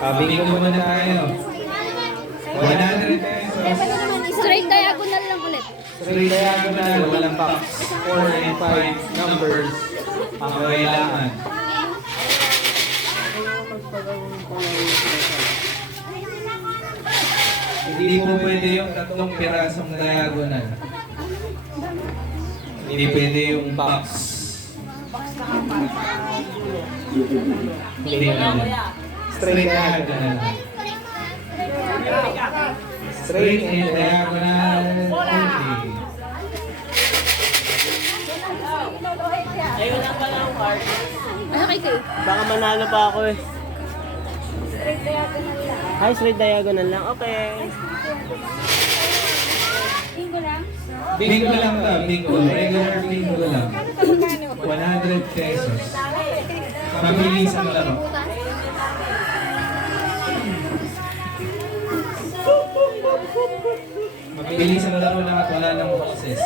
Bingo muna tayo. 100 pesos. Straight diagonal lang ulit. Straight diagonal, walang box. 4 and 5 numbers ang kailangan. Hindi po pwede yung tatlong pirasong diagonal. Hindi pwede yung box. Hindi pwede. Straight diagonal. Straight and diagonal. Okay. Ay, wala pa lang card. Ano kay Kay? Baka manalo pa ako eh. Ay, straight diagonal lang. Okay. Bingo lang to, bingo. Regular bingo lang. 100 pesos. Mabilis ang laro. Mabilis ang laro lang at wala ng boses.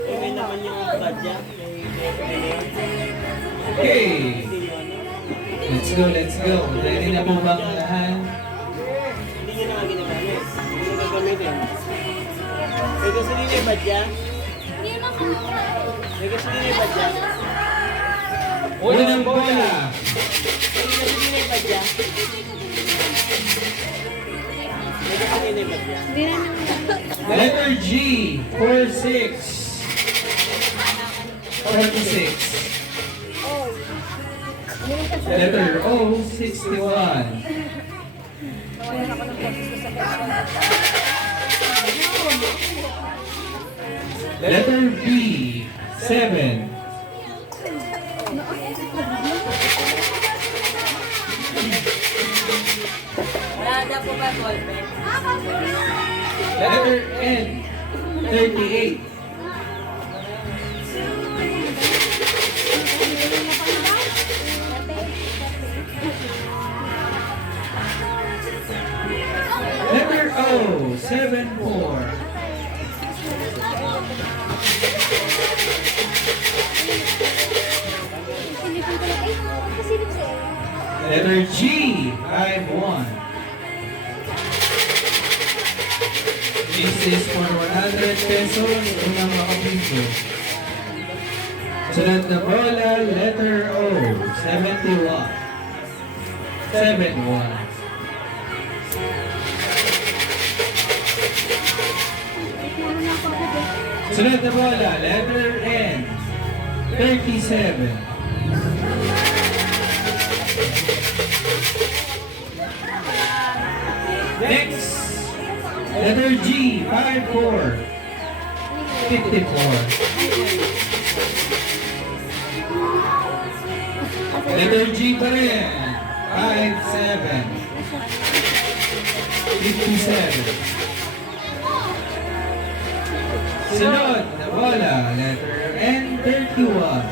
May naman yung gadya. Okay. Let's go, let's go. Ready na po bang lahat? Hindi nyo na nga ginagamit. Hindi nyo gagamitin. May gasolina yung badya? May gasolina yung badya? Unang bola. May gasolina yung badya? May gasolina yung badya? Hindi na naman. Letter G. 46. 46. Letter O. 61. Letter B. 7. Wala na po ba 12? Letter N. 38. Letter O. 74. Letter G. 51. This is for 100 pesos. Unang makapinto. Sunod na bola, letter O. 71. 71. Sunod na bola, letter N. 37. Next, letter G. 54. 54. Letter G pa rin. 57. 57. Sunod na bola, letter N. 31.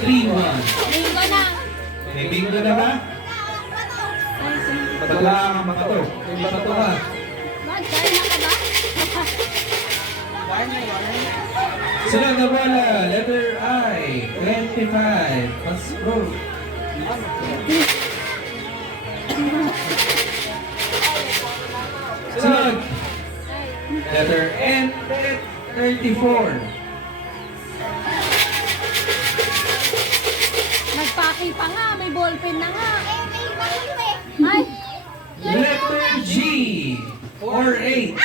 31. Bingo na. May bingo na ba? Wala kang makato. May makato ka. Mag, dahil na ka ba? Sunod na bola, letter I. 25. Let's go. Sunod. Letter N. 34. Nagpaki pa nga, may ballpen na nga. Ay! Letter G. 48.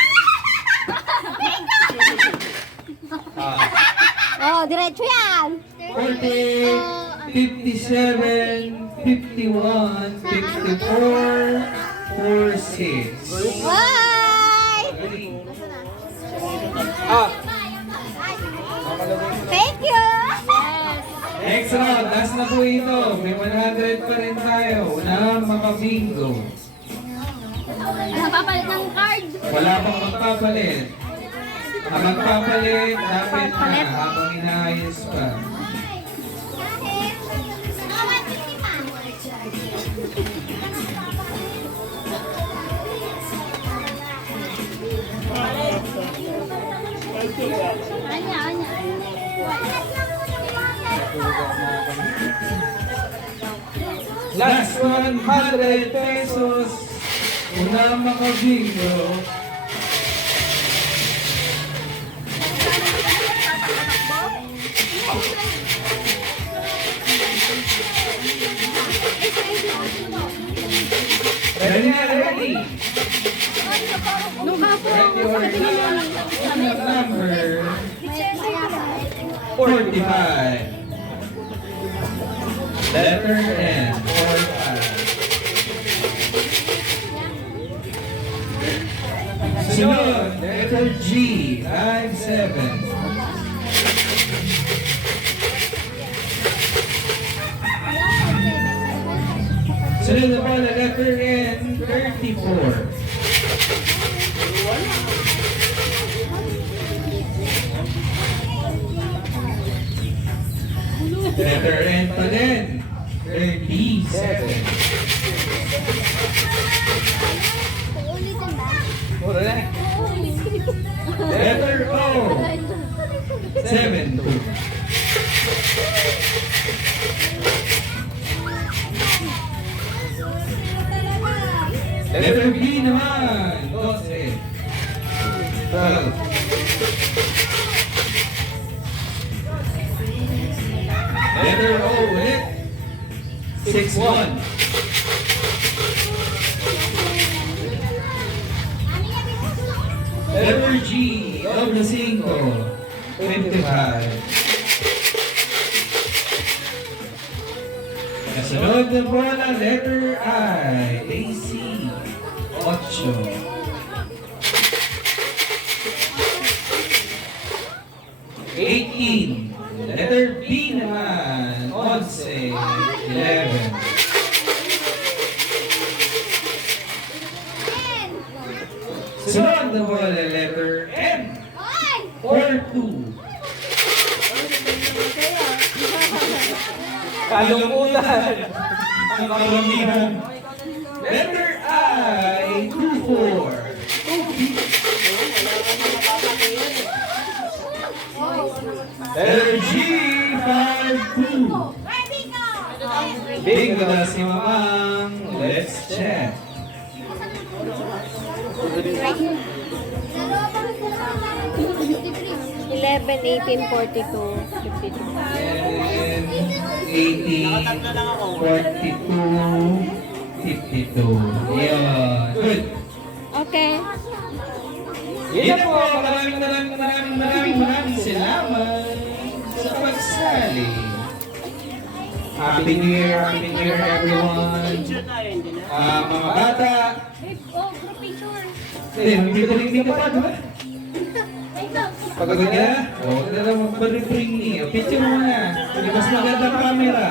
Oh, diretso yan. 48, 57, 51, 54, 46. Bye! Ah, Thank you! next round, last na po ito. May 100 pa rin tayo. Wala makabingo. Napapalit ng card. Wala pang magpapalit. Ang magpapalit, dapat na habang inaayos pa. Anya, anya. Last 100 pesos. Una makabingo. Ready na, ready. Nung kapo, Ready or sabi niyo not? Number 45. Letter N, 45. Sunod, letter G, 57. Sunod na pala, letter N, 34. Letter N pa din, 37. Puro na. Letter O, 72. Letter B naman, 12. 12. Letter O ulit, 61. Letter G, doble 5, 25. Kasunod na po na letter I, AC, 8. Letter B naman, 11, 11. Sunod na po na letter M, 42. Kalungkutan. Ang karamihan. Letter I, 24. Letter G, 52. Bingo na si Mamang. Let's check. 11, 18, 42, 52. 18, 42, 52. Yan. Good. Okay. Yan po. Maraming salamat sa pagsali. Happy New Year everyone. Mga bata. Oh, group picture. Hindi ka pa, diba? Pagod ka? Oo, na lang mag-bring niya. Picture mo na. Mas magandang camera.